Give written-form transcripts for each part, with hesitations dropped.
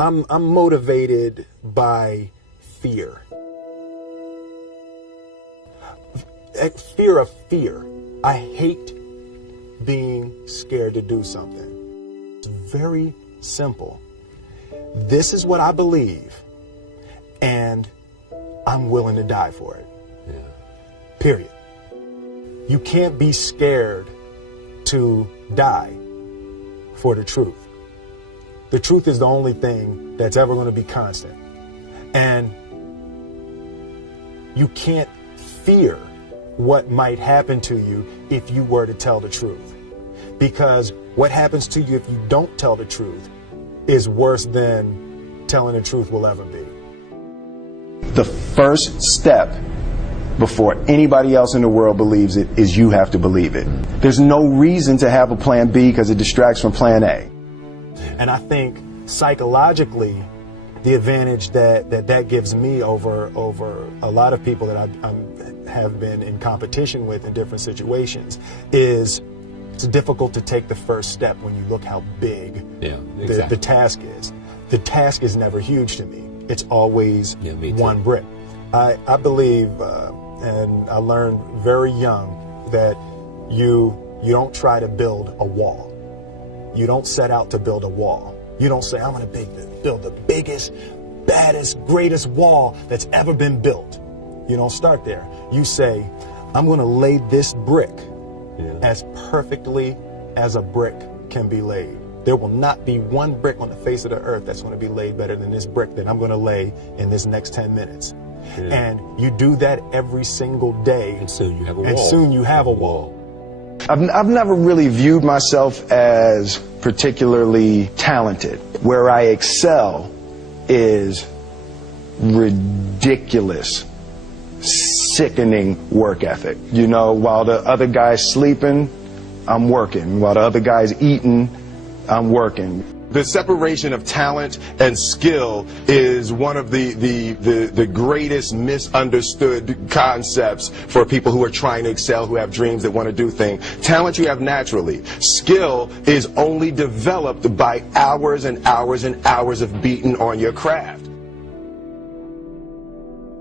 I'm motivated by fear. Fear of fear. I hate being scared to do something. It's very simple. This is what I believe, and I'm willing to die for it. Yeah. Period. You can't be scared to die for the truth. The truth is the only thing that's ever going to be constant. And you can't fear what might happen to you if you were to tell the truth. Because what happens to you if you don't tell the truth is worse than telling the truth will ever be. The first step before anybody else in the world believes it is you have to believe it. There's no reason to have a plan B because it distracts from plan A. And I think psychologically, the advantage that gives me over a lot of people that I have been in competition with in different situations is it's difficult to take the first step when you look how big the task is. The task is never huge to me. It's always one brick. I believe, and I learned very young, that you don't try to build a wall. You don't set out to build a wall. You don't say, I'm going to build the biggest, baddest, greatest wall that's ever been built. You don't start there. You say, I'm going to lay this brick as perfectly as a brick can be laid. There will not be one brick on the face of the earth that's going to be laid better than this brick that I'm going to lay in this next 10 minutes. And you do that every single day. And soon you have a wall. And soon you have a wall. I've never really viewed myself as particularly talented. Where I excel is ridiculous, sickening work ethic. You know, while the other guy's sleeping, I'm working. While the other guy's eating, I'm working. The separation of talent and skill is one of the greatest misunderstood concepts for people who are trying to excel, who have dreams that want to do things. Talent you have naturally. Skill is only developed by hours and hours and hours of beating on your craft.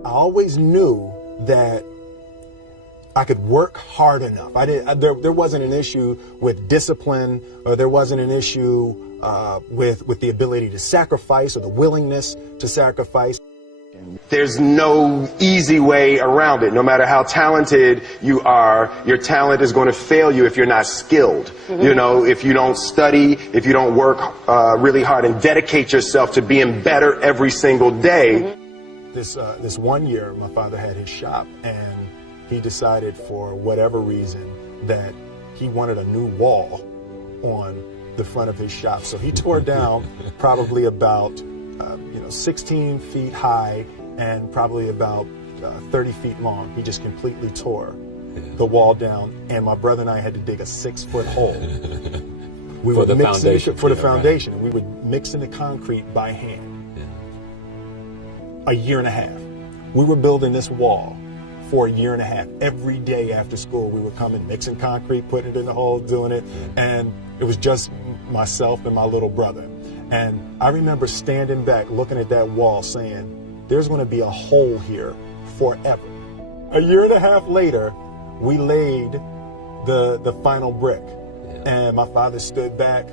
I always knew that I could work hard enough. There wasn't an issue with discipline, or there wasn't an issue with the ability to sacrifice or the willingness to sacrifice. There's no easy way around it. No matter how talented you are, your talent is going to fail you if you're not skilled. You know, if you don't study, if you don't work really hard and dedicate yourself to being better every single day. This one year, my father had his shop, and he decided for whatever reason that he wanted a new wall on the front of his shop. So he tore down probably about 16 feet high and probably about 30 feet long. He just completely tore the wall down, and my brother and I had to dig a 6-foot hole. We for the foundation. For the foundation. And we would mix in the concrete by hand. A year and a half. We were building this wall for a year and a half. Every day after school, we would come and mixing concrete, putting it in the hole, doing it. And it was just myself and my little brother. And I remember standing back, looking at that wall, saying, there's going to be a hole here forever. A year and a half later, we laid the final brick. And my father stood back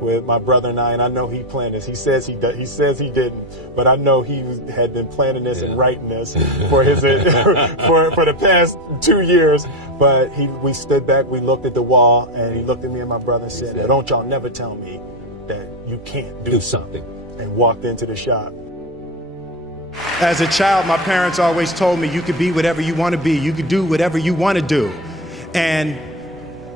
with my brother and I know he planned this. He says he didn't, but I know he had been planning this and writing this for his for the past 2 years. But we stood back, we looked at the wall, and he looked at me and my brother and said, "Now, don't y'all never tell me that you can't do something," and walked into the shop. As a child, my parents always told me you could be whatever you want to be, you could do whatever you want to do. And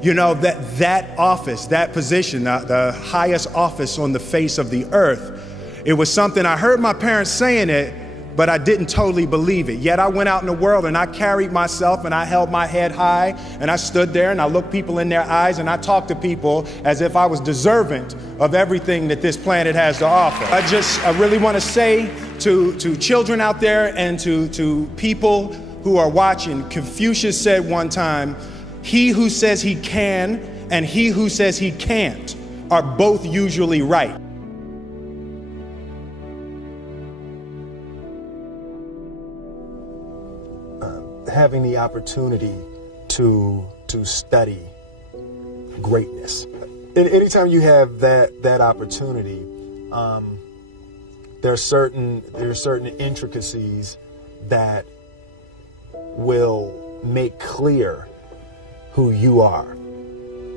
you know, that office, that position, the highest office on the face of the earth, it was something I heard my parents saying it, but I didn't totally believe it. Yet I went out in the world and I carried myself and I held my head high and I stood there and I looked people in their eyes and I talked to people as if I was deserving of everything that this planet has to offer. I really want to say to children out there and to people who are watching, Confucius said one time, he who says he can and he who says he can't are both usually right. having the opportunity to study greatness. Anytime you have that opportunity, there are certain intricacies that will make clear who you are.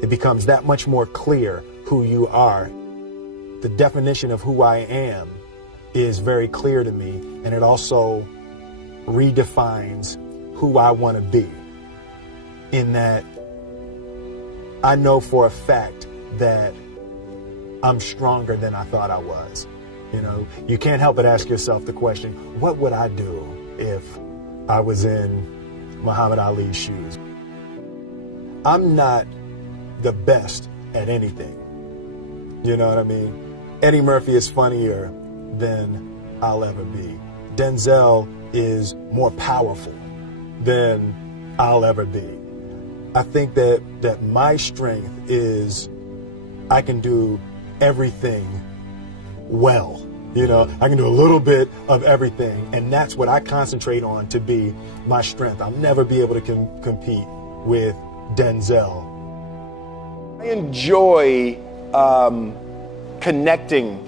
It becomes that much more clear who you are. The definition of who I am is very clear to me, and it also redefines who I want to be, in that I know for a fact that I'm stronger than I thought I was. You know, you can't help but ask yourself the question, what would I do if I was in Muhammad Ali's shoes? I'm not the best at anything. You know what I mean? Eddie Murphy is funnier than I'll ever be. Denzel is more powerful than I'll ever be. I think that my strength is I can do everything well. You know, I can do a little bit of everything, and that's what I concentrate on to be my strength. I'll never be able to compete with Denzel. I enjoy connecting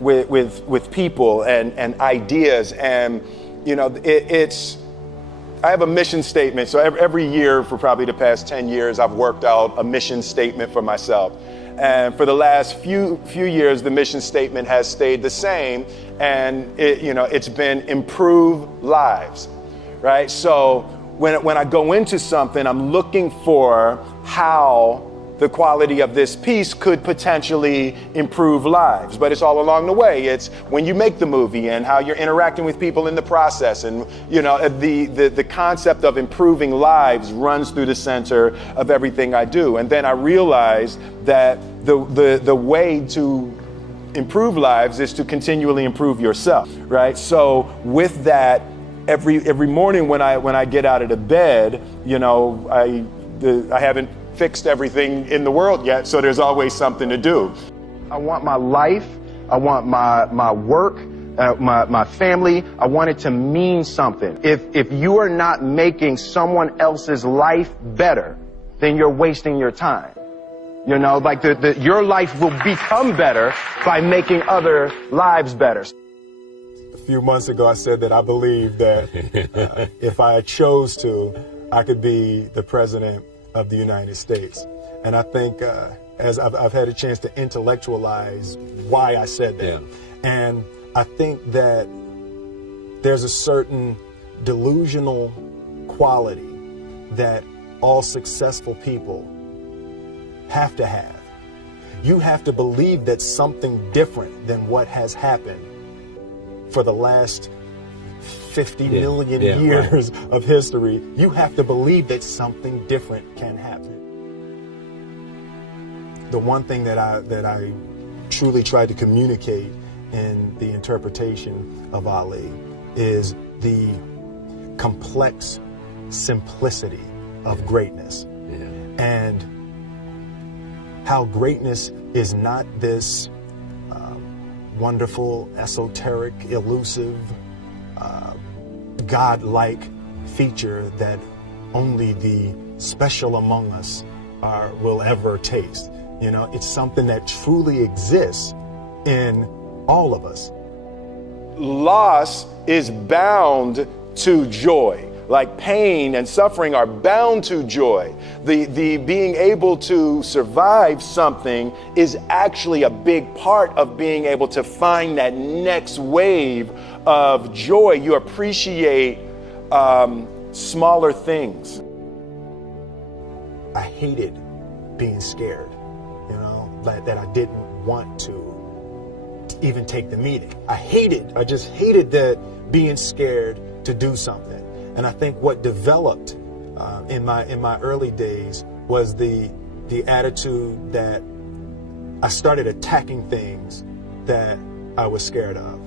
with people and ideas, and you know, I have a mission statement. So every year for probably the past 10 years, I've worked out a mission statement for myself. And for the last few years, the mission statement has stayed the same, and it's been improve lives, right? So when I go into something, I'm looking for how the quality of this piece could potentially improve lives. But it's all along the way. It's when you make the movie and how you're interacting with people in the process. And the concept of improving lives runs through the center of everything I do. And then I realized that the way to improve lives is to continually improve yourself, right? So with that, every morning when I get out of the bed, I haven't fixed everything in the world yet, so there's always something to do. I want my life, I want my work, my family, I want it to mean something. If you are not making someone else's life better, then you're wasting your time. Like your life will become better by making other lives better. A few months ago, I said that I believe that if I chose to, I could be the president of the United States. And I think as I've had a chance to intellectualize why I said that. Yeah. And I think that there's a certain delusional quality that all successful people have to have. You have to believe that something different than what has happened for the last 50 million years of history. You have to believe that something different can happen. The one thing that I truly tried to communicate in the interpretation of Ali is the complex simplicity of greatness. And how greatness is not this wonderful, esoteric, elusive, God-like feature that only the special among us will ever taste. It's something that truly exists in all of us. Loss is bound to joy. Like pain and suffering are bound to joy. The being able to survive something is actually a big part of being able to find that next wave of joy. You appreciate smaller things. I hated being scared, that I didn't want to even take the meeting. I just hated that being scared to do something. And I think what developed in my early days was the attitude that I started attacking things that I was scared of.